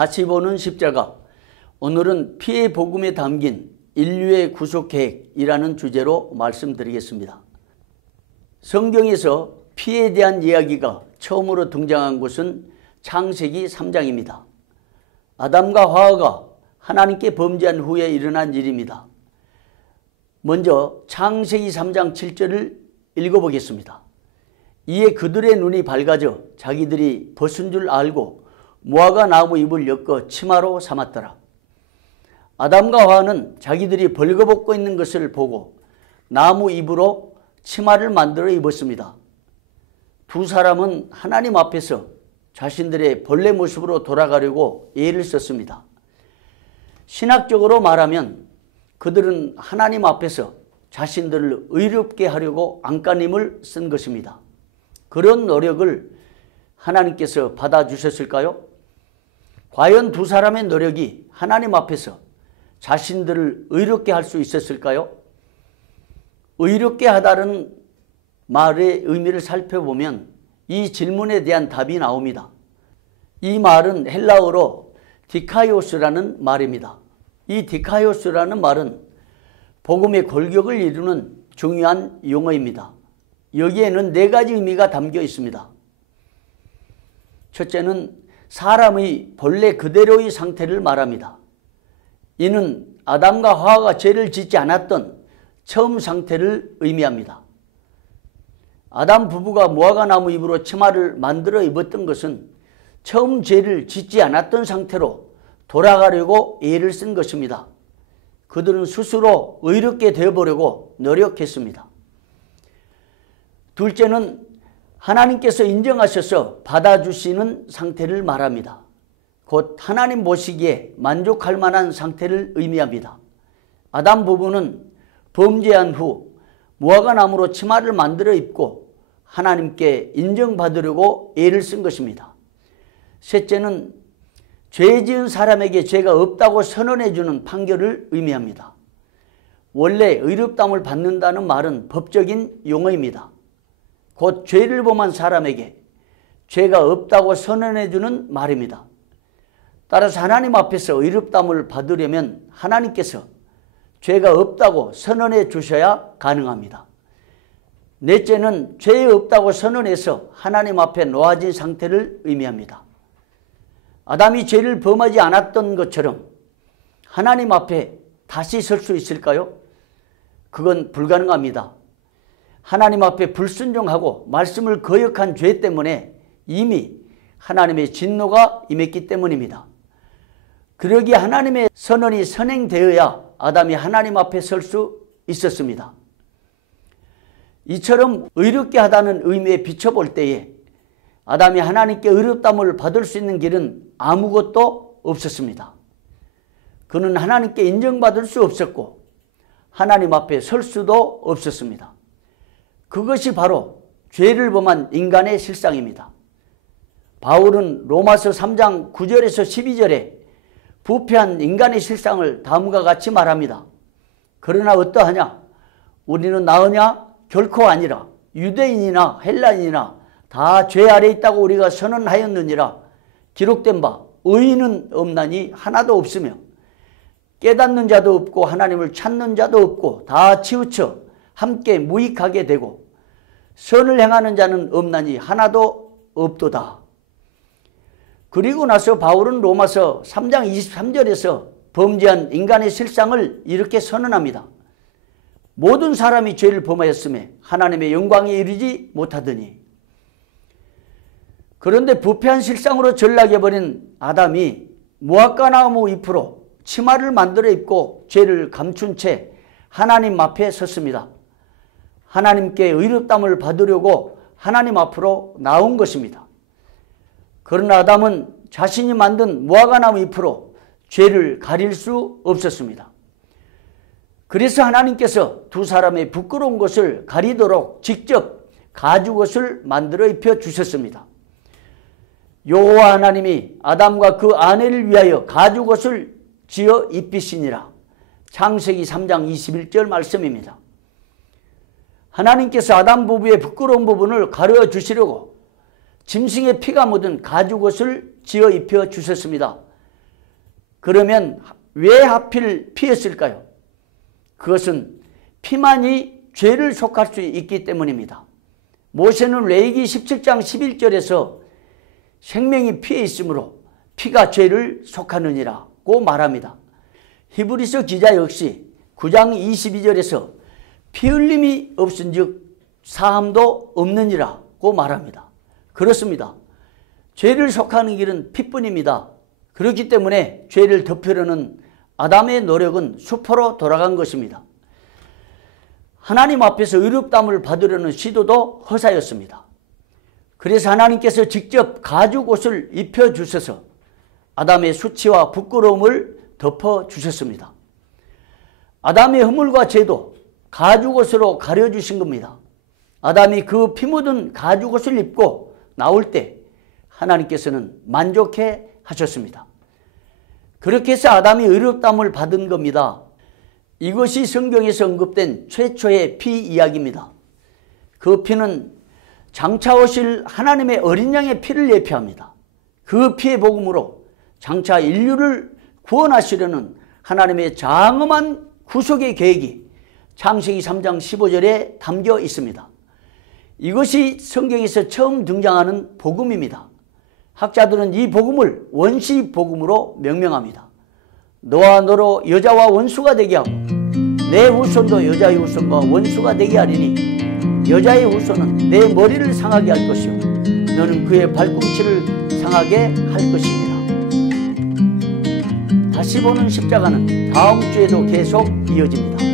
다시 보는 십자가. 오늘은 피해 복음에 담긴 인류의 구속 계획이라는 주제로 말씀드리겠습니다. 성경에서 피해에 대한 이야기가 처음으로 등장한 곳은 창세기 3장입니다. 아담과 하와가 하나님께 범죄한 후에 일어난 일입니다. 먼저 창세기 3장 7절을 읽어보겠습니다. 이에 그들의 눈이 밝아져 자기들이 벗은 줄 알고 무화과 나무 잎을 엮어 치마로 삼았더라. 아담과 하와는 자기들이 벌거벗고 있는 것을 보고 나무 잎으로 치마를 만들어 입었습니다. 두 사람은 하나님 앞에서 자신들의 본래 모습으로 돌아가려고 애를 썼습니다. 신학적으로 말하면 그들은 하나님 앞에서 자신들을 의롭게 하려고 안간힘을 쓴 것입니다. 그런 노력을 하나님께서 받아주셨을까요? 과연 두 사람의 노력이 하나님 앞에서 자신들을 의롭게 할 수 있었을까요? 의롭게 하다는 말의 의미를 살펴보면 이 질문에 대한 답이 나옵니다. 이 말은 헬라어로 디카이오스라는 말입니다. 이 디카이오스라는 말은 복음의 골격을 이루는 중요한 용어입니다. 여기에는 네 가지 의미가 담겨 있습니다. 첫째는 사람의 본래 그대로의 상태를 말합니다. 이는 아담과 하와가 죄를 짓지 않았던 처음 상태를 의미합니다. 아담 부부가 무화과 나무 잎으로 치마를 만들어 입었던 것은 처음 죄를 짓지 않았던 상태로 돌아가려고 애를 쓴 것입니다. 그들은 스스로 의롭게 되어보려고 노력했습니다. 둘째는 하나님께서 인정하셔서 받아주시는 상태를 말합니다. 곧 하나님 보시기에 만족할 만한 상태를 의미합니다. 아담 부부는 범죄한 후 무화과 나무로 치마를 만들어 입고 하나님께 인정받으려고 애를 쓴 것입니다. 셋째는 죄 지은 사람에게 죄가 없다고 선언해 주는 판결을 의미합니다. 원래 의롭다함을 받는다는 말은 법적인 용어입니다. 곧 죄를 범한 사람에게 죄가 없다고 선언해 주는 말입니다. 따라서 하나님 앞에서 의롭다함을 받으려면 하나님께서 죄가 없다고 선언해 주셔야 가능합니다. 넷째는 죄 없다고 선언해서 하나님 앞에 놓아진 상태를 의미합니다. 아담이 죄를 범하지 않았던 것처럼 하나님 앞에 다시 설 수 있을까요? 그건 불가능합니다. 하나님 앞에 불순종하고 말씀을 거역한 죄 때문에 이미 하나님의 진노가 임했기 때문입니다. 그러기에 하나님의 선언이 선행되어야 아담이 하나님 앞에 설 수 있었습니다. 이처럼 의롭게 하다는 의미에 비춰볼 때에 아담이 하나님께 의롭다함을 받을 수 있는 길은 아무것도 없었습니다. 그는 하나님께 인정받을 수 없었고 하나님 앞에 설 수도 없었습니다. 그것이 바로 죄를 범한 인간의 실상입니다. 바울은 로마서 3장 9절에서 12절에 부패한 인간의 실상을 다음과 같이 말합니다. 그러나 어떠하냐? 우리는 나으냐? 결코 아니라 유대인이나 헬라인이나 다 죄 아래 있다고 우리가 선언하였느니라. 기록된 바 의인은 없나니 하나도 없으며 깨닫는 자도 없고 하나님을 찾는 자도 없고 다 치우쳐 함께 무익하게 되고 선을 행하는 자는 없나니 하나도 없도다. 그리고 나서 바울은 로마서 3장 23절에서 범죄한 인간의 실상을 이렇게 선언합니다. 모든 사람이 죄를 범하였음에 하나님의 영광에 이르지 못하더니. 그런데 부패한 실상으로 전락해버린 아담이 무화과 나무 잎으로 치마를 만들어 입고 죄를 감춘 채 하나님 앞에 섰습니다. 하나님께 의롭다함을 받으려고 하나님 앞으로 나온 것입니다. 그러나 아담은 자신이 만든 무화과 나무 잎으로 죄를 가릴 수 없었습니다. 그래서 하나님께서 두 사람의 부끄러운 것을 가리도록 직접 가죽옷을 만들어 입혀 주셨습니다. 여호와 하나님이 아담과 그 아내를 위하여 가죽옷을 지어 입히시니라. 창세기 3장 21절 말씀입니다. 하나님께서 아담 부부의 부끄러운 부분을 가려 주시려고 짐승의 피가 묻은 가죽옷을 지어 입혀 주셨습니다. 그러면 왜 하필 피했을까요? 그것은 피만이 죄를 속할 수 있기 때문입니다. 모세는 레위기 17장 11절에서 생명이 피에 있으므로 피가 죄를 속하느니라고 말합니다. 히브리서 기자 역시 9장 22절에서 피 흘림이 없은즉 사함도 없느니라고 말합니다. 그렇습니다. 죄를 속하는 길은 피뿐입니다. 그렇기 때문에 죄를 덮으려는 아담의 노력은 수포로 돌아간 것입니다. 하나님 앞에서 의롭다함을 받으려는 시도도 허사였습니다. 그래서 하나님께서 직접 가죽옷을 입혀주셔서 아담의 수치와 부끄러움을 덮어주셨습니다. 아담의 허물과 죄도 가죽옷으로 가려주신 겁니다. 아담이 그 피 묻은 가죽옷을 입고 나올 때 하나님께서는 만족해 하셨습니다. 그렇게 해서 아담이 의롭다함을 받은 겁니다. 이것이 성경에서 언급된 최초의 피 이야기입니다. 그 피는 장차 오실 하나님의 어린 양의 피를 예표합니다. 그 피의 복음으로 장차 인류를 구원하시려는 하나님의 장엄한 구속의 계획이 창세기 3장 15절에 담겨 있습니다. 이것이 성경에서 처음 등장하는 복음입니다. 학자들은 이 복음을 원시 복음으로 명명합니다. 너와 너로 여자와 원수가 되게 하고 내 후손도 여자의 후손과 원수가 되게 하리니 여자의 후손은 내 머리를 상하게 할 것이요 너는 그의 발꿈치를 상하게 할 것이니라. 다시 보는 십자가는 다음 주에도 계속 이어집니다.